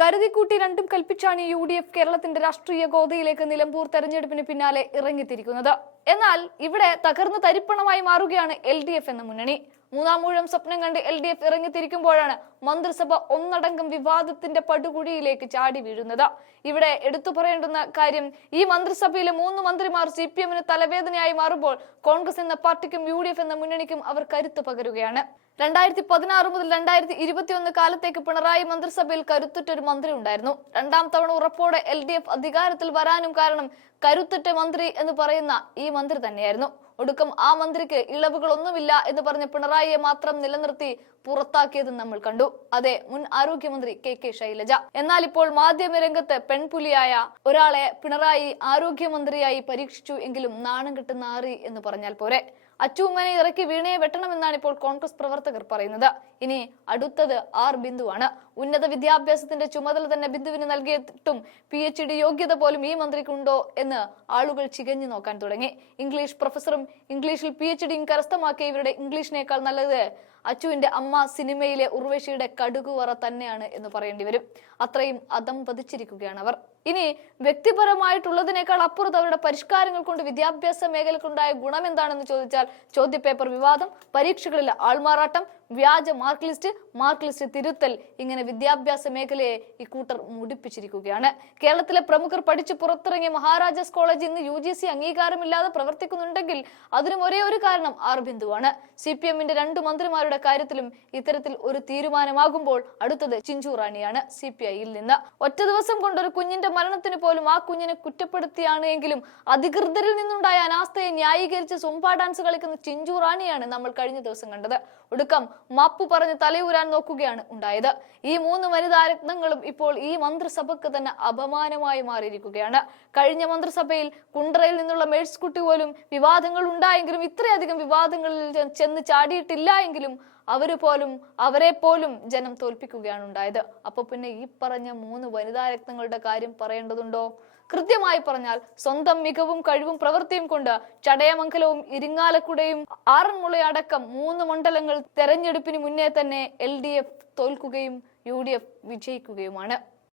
കരുതിക്കൂട്ടി രണ്ടും കൽപ്പിച്ചാണ് UDF കേരളത്തിന്റെ രാഷ്ട്രീയ ഗോതയിലേക്ക് നിലമ്പൂർ തെരഞ്ഞെടുപ്പിന് പിന്നാലെ ഇറങ്ങിത്തിരിക്കുന്നത്. എന്നാൽ ഇവിടെ തകർന്നു തരിപ്പണമായി മാറുകയാണ് LDF എന്ന മുന്നണി. മൂന്നാം ഊഴം സ്വപ്നം കണ്ട് LDF ഇറങ്ങിത്തിരിക്കുമ്പോഴാണ് മന്ത്രിസഭ ഒന്നടങ്കം വിവാദത്തിന്റെ പടുകുഴിയിലേക്ക് ചാടി വീഴുന്നത്. ഇവിടെ എടുത്തു പറയേണ്ടുന്ന കാര്യം, ഈ മന്ത്രിസഭയിലെ 3 മന്ത്രിമാർ CPM-ന് തലവേദനയായി മാറുമ്പോൾ കോൺഗ്രസ് എന്ന പാർട്ടിക്കും UDF എന്ന മുന്നണിക്കും അവർ കരുത്ത് പകരുകയാണ്. 2016 മുതൽ 2021 കാലത്തേക്ക് പിണറായി മന്ത്രിസഭയിൽ കരുത്തുറ്റൊരു മന്ത്രി ഉണ്ടായിരുന്നു. രണ്ടാം തവണ ഉറപ്പോടെ LDF അധികാരത്തിൽ വരാനും കാരണം കരുത്തുറ്റ മന്ത്രി എന്ന് പറയുന്ന ഈ മന്ത്രി തന്നെയായിരുന്നു. ഒടുക്കം ആ മന്ത്രിക്ക് ഇളവുകളൊന്നുമില്ല എന്ന് പറഞ്ഞ് പിണറായിയെ മാത്രം നിലനിർത്തി പുറത്താക്കിയത് നമ്മൾ കണ്ടു. അതെ, മുൻ ആരോഗ്യമന്ത്രി KK ശൈലജ. എന്നാൽ ഇപ്പോൾ മാധ്യമരംഗത്ത് പെൺപുലിയായ ഒരാളെ പിണറായി ആരോഗ്യമന്ത്രിയായി പരീക്ഷിച്ചു എങ്കിലും നാണം കെട്ട് നാറി എന്ന് പറഞ്ഞാൽ പോരെ. അച്ചൂമ്മനെ ഇറക്കി വീണയെ വെട്ടണമെന്നാണ് ഇപ്പോൾ കോൺഗ്രസ് പ്രവർത്തകർ പറയുന്നത്. ഇനി അടുത്തത് ബിന്ദുവാണ്. ഉന്നത വിദ്യാഭ്യാസത്തിന്റെ ചുമതല തന്നെ ബിന്ദുവിന് നൽകിയിട്ടും PhD യോഗ്യത പോലും ഈ മന്ത്രിക്കുണ്ടോ എന്ന് ആളുകൾ ചികഞ്ഞു നോക്കാൻ തുടങ്ങി. ഇംഗ്ലീഷ് പ്രൊഫസറും ഇംഗ്ലീഷിൽ PhD കരസ്ഥമാക്കിയ ഇവരുടെ ഇംഗ്ലീഷിനേക്കാൾ നല്ലത് അച്ചുവിന്റെ അമ്മ സിനിമയിലെ ഉർവശിയുടെ കടുകുവറ തന്നെയാണ് എന്ന് പറയേണ്ടി വരും. അത്രയും അതം പതിച്ചിരിക്കുകയാണ് അവർ. ഇനി വ്യക്തിപരമായിട്ടുള്ളതിനേക്കാൾ അപ്പുറത്ത് അവരുടെ പരിഷ്കാരങ്ങൾ കൊണ്ട് വിദ്യാഭ്യാസ മേഖലക്കുണ്ടായ ഗുണം എന്താണെന്ന് ചോദിച്ചാൽ, ചോദ്യപേപ്പർ വിവാദം, പരീക്ഷകളിലെ ആൾമാറാട്ടം, വ്യാജ മാർക്ക് ലിസ്റ്റ് തിരുത്തൽ, ഇങ്ങനെ വിദ്യാഭ്യാസ മേഖലയെ ഇക്കൂട്ടർ മുടിപ്പിച്ചിരിക്കുകയാണ്. കേരളത്തിലെ പ്രമുഖർ പഠിച്ചു പുറത്തിറങ്ങിയ മഹാരാജാസ് കോളേജ് ഇന്ന് UGC അംഗീകാരമില്ലാതെ പ്രവർത്തിക്കുന്നുണ്ടെങ്കിൽ അതിനും ഒരേ ഒരു കാരണം ബിന്ദുവാണ്. CPM-ന്റെ 2 മന്ത്രിമാരുടെ കാര്യത്തിലും ഇത്തരത്തിൽ ഒരു തീരുമാനമാകുമ്പോൾ അടുത്തത് ചിഞ്ചു റാണിയാണ് CPI-യിൽ നിന്ന്. ഒറ്റ ദിവസം കൊണ്ടൊരു കുഞ്ഞിന്റെ മരണത്തിന് പോലും ആ കുഞ്ഞിനെ കുറ്റപ്പെടുത്തിയാണ് എങ്കിലും അധികൃതരിൽ നിന്നുണ്ടായ അനാസ്ഥയെ ന്യായീകരിച്ച് സുംബ ഡാൻസ് കളിക്കുന്ന ചിഞ്ചു റാണിയാണ് നമ്മൾ കഴിഞ്ഞ ദിവസം കണ്ടത്. ഒടുക്കം മാപ്പു പറഞ്ഞ് തലയൂരാൻ നോക്കുകയാണ് ഉണ്ടായത്. ഈ 3 വനിതാരത്നങ്ങളും ഇപ്പോൾ ഈ മന്ത്രിസഭയ്ക്ക് തന്നെ അപമാനമായി മാറിയിരിക്കുകയാണ്. കഴിഞ്ഞ മന്ത്രിസഭയിൽ കുണ്ടറയിൽ നിന്നുള്ള മേഴ്സ്കുട്ടി പോലും വിവാദങ്ങൾ ഉണ്ടായെങ്കിലും ഇത്രയധികം വിവാദങ്ങളിൽ ചെന്ന് ചാടിയിട്ടില്ല എങ്കിലും അവരെ പോലും ജനം തോൽപ്പിക്കുകയാണ് ഉണ്ടായത്. അപ്പൊ പിന്നെ ഈ പറഞ്ഞ 3 വനിതാരത്നങ്ങളുടെ കാര്യം പറയേണ്ടതുണ്ടോ? കൃത്യമായി പറഞ്ഞാൽ സ്വന്തം മികവും കഴിവും പ്രവൃത്തിയും കൊണ്ട് ചടയമംഗലവും ഇരിങ്ങാലക്കുടയും ആറന്മുളയടക്കം 3 മണ്ഡലങ്ങൾ തെരഞ്ഞെടുപ്പിന് മുന്നേ തന്നെ LDF തോൽക്കുകയും UDF വിജയിക്കുകയുമാണ്.